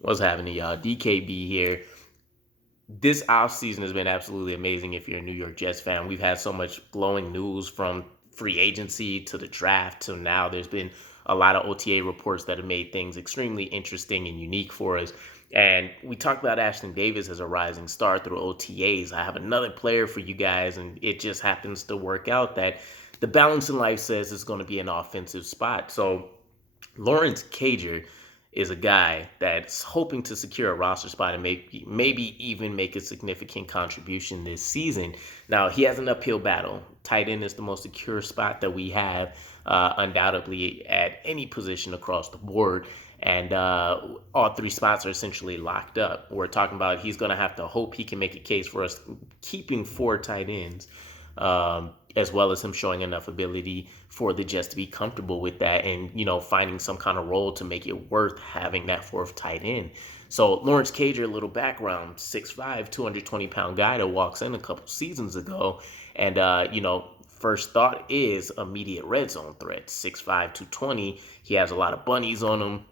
What's happening, y'all? DKB here. This offseason has been absolutely amazing if you're a New York Jets fan. We've had so much glowing news from free agency to the draft to now. There's been a lot of OTA reports that have made things extremely interesting and unique for us. And we talked about Ashton Davis as a rising star through OTAs. I have another player for you guys, and it just happens to work out that the balance in life says it's going to be an offensive spot. So Lawrence Cager is a guy that's hoping to secure a roster spot and maybe even make a significant contribution this season. Now, he has an uphill battle. Tight end is the most secure spot that we have, undoubtedly, at any position across the board. And all three spots are essentially locked up. We're talking about he's going to have to hope he can make a case for us keeping four tight ends, as well as him showing enough ability for the Jets to be comfortable with that and, finding some kind of role to make it worth having that fourth tight end. So Lawrence Cager, a little background, 6'5", 220-pound guy that walks in a couple seasons ago. And, first thought is immediate red zone threat. 6'5", 220. He has a lot of bunnies on him.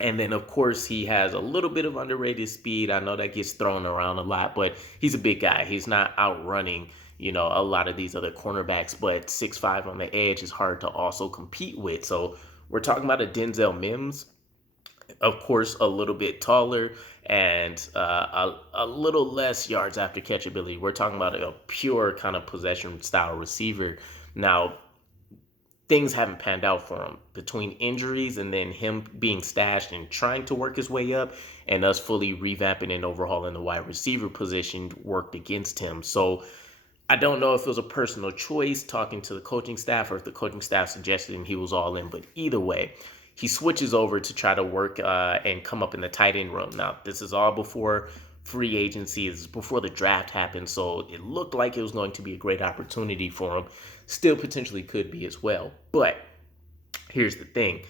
And then, of course, he has a little bit of underrated speed. I know that gets thrown around a lot, but he's a big guy. He's not outrunning, a lot of these other cornerbacks, but 6'5" on the edge is hard to also compete with. So we're talking about a Denzel Mims, of course, a little bit taller and a little less yards after catch ability. We're talking about a pure kind of possession style receiver. Now, things haven't panned out for him between injuries and then him being stashed and trying to work his way up and us fully revamping and overhauling the wide receiver position worked against him. So I don't know if it was a personal choice talking to the coaching staff or if the coaching staff suggested and he was all in, but either way, he switches over to try to work and come up in the tight end room. Now, this is all before free agency. This is before the draft happened, so it looked like it was going to be a great opportunity for him. Still potentially could be as well. But here's the thing.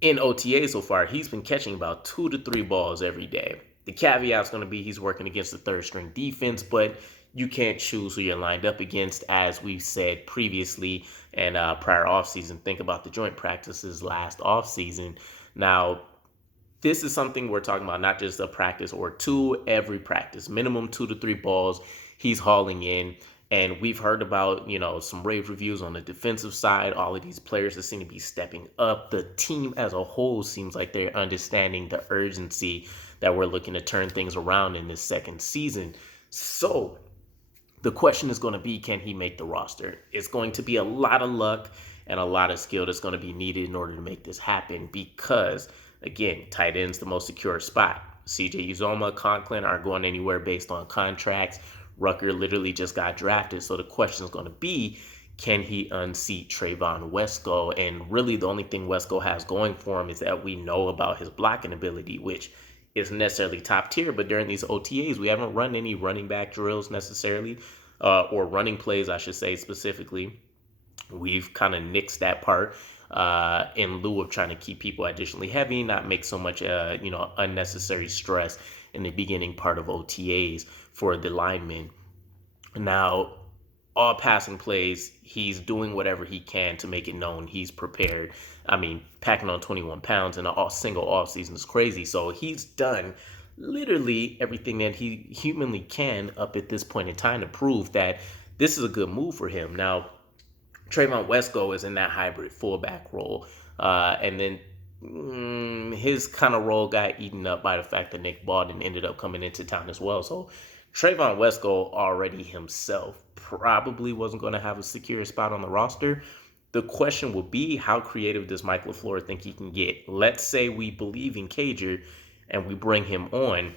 In OTA so far, he's been catching about 2 to 3 balls every day. The caveat's going to be he's working against the third string defense, but you can't choose who you're lined up against, as we've said previously and prior offseason. Think about the joint practices last offseason. Now, this is something we're talking about, not just a practice or two, every practice, minimum 2 to 3 balls he's hauling in. And we've heard about, some rave reviews on the defensive side. All of these players that seem to be stepping up. The team as a whole seems like they're understanding the urgency that we're looking to turn things around in this second season. So the question is going to be, can he make the roster? It's going to be a lot of luck and a lot of skill that's going to be needed in order to make this happen because, again, tight end's the most secure spot. CJ Uzoma, Conklin aren't going anywhere based on contracts. Rucker literally just got drafted. So the question is going to be, can he unseat Trayvon Wesco? And really the only thing Wesco has going for him is that we know about his blocking ability, which isn't necessarily top tier. But during these OTAs, we haven't run any running back drills necessarily, or running plays, I should say specifically. We've kind of nixed that part in lieu of trying to keep people additionally heavy, not make so much, unnecessary stress in the beginning part of OTAs for the linemen. Now, all passing plays, he's doing whatever he can to make it known he's prepared. I mean, packing on 21 pounds in a single offseason is crazy. So he's done literally everything that he humanly can up at this point in time to prove that this is a good move for him. Now, Trayvon Wesco is in that hybrid fullback role. And then his kind of role got eaten up by the fact that Nick Baldwin ended up coming into town as well. So Trayvon Wesco already himself probably wasn't going to have a secure spot on the roster. The question will be, how creative does Mike LaFleur think he can get? Let's say we believe in Cager and we bring him on.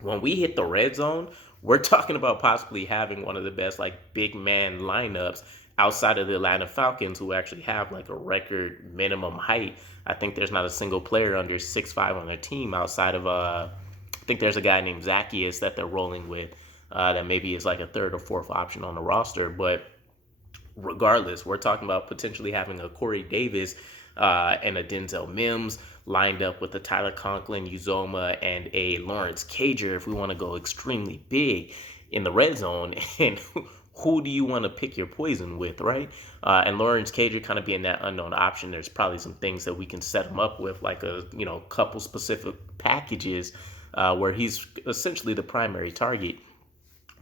When we hit the red zone, we're talking about possibly having one of the best big man lineups outside of the Atlanta Falcons, who actually have a record minimum height. I think there's not a single player under 6'5" on their team outside of I think there's a guy named Zacchaeus that they're rolling with that maybe is a third or fourth option on the roster. But regardless, we're talking about potentially having a Corey Davis and a Denzel Mims lined up with a Tyler Conklin, Uzoma, and a Lawrence Cager if we want to go extremely big in the red zone. And who do you want to pick your poison with, right? And Lawrence Cager kind of being that unknown option, there's probably some things that we can set him up with, like a couple specific packages where he's essentially the primary target.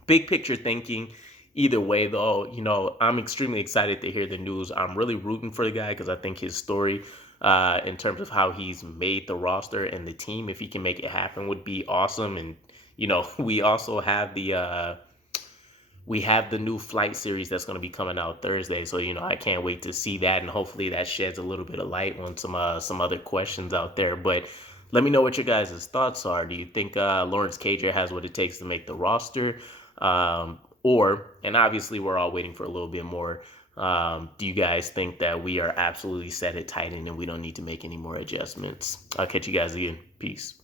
Big picture thinking. Either way, though, I'm extremely excited to hear the news. I'm really rooting for the guy because I think his story, in terms of how he's made the roster and the team, if he can make it happen, would be awesome. And we also have the new flight series that's going to be coming out Thursday. So, I can't wait to see that. And hopefully that sheds a little bit of light on some other questions out there. But let me know what your guys' thoughts are. Do you think Lawrence Cager has what it takes to make the roster? And obviously we're all waiting for a little bit more. Do you guys think that we are absolutely set at tight end and we don't need to make any more adjustments? I'll catch you guys again. Peace.